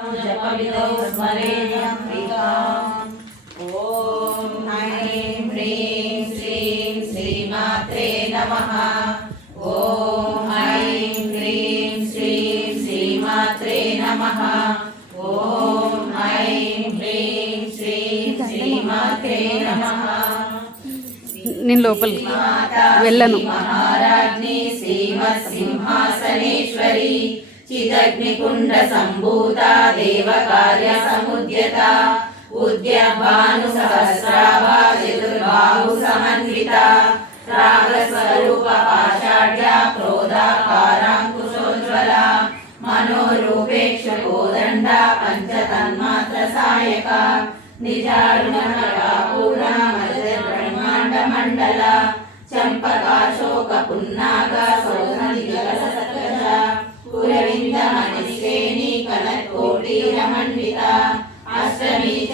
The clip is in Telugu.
जपविदौ स्मरेदम्बिकाम्। ॐ ऐं ह्रीं श्रीं श्रीमात्रे नमः। ॐ ऐं ह्रीं श्रीं श्रीमात्रे नमः। ॐ ऐं ह्रीं श्रीं श्रीमात्रे नमः। నేను లోపలికి వెళ్ళను. మహారాజ్ని శ్రీమత్సింహాసనేశ్వరి చిదగ్నికుండ సంభూత దేవకార్య సముద్యత ఉద్యభాను సహస్రాభా చతుర్బాహు సమన్విత రాగస్వరూప పాషాఢ్య క్రోధాకారాంకుశోజ్వల మనోరూపేక్ష కోదండ పంచతన్మాత్ర సాయక నిజారుణపూర్ణ బ్రహ్మాండ మండల చంపకాశోక పున్నాగ సౌధనిగలసకజ పురవింద మణిశ్రేణి కనకోటి రమణ్విత అష్టమి చ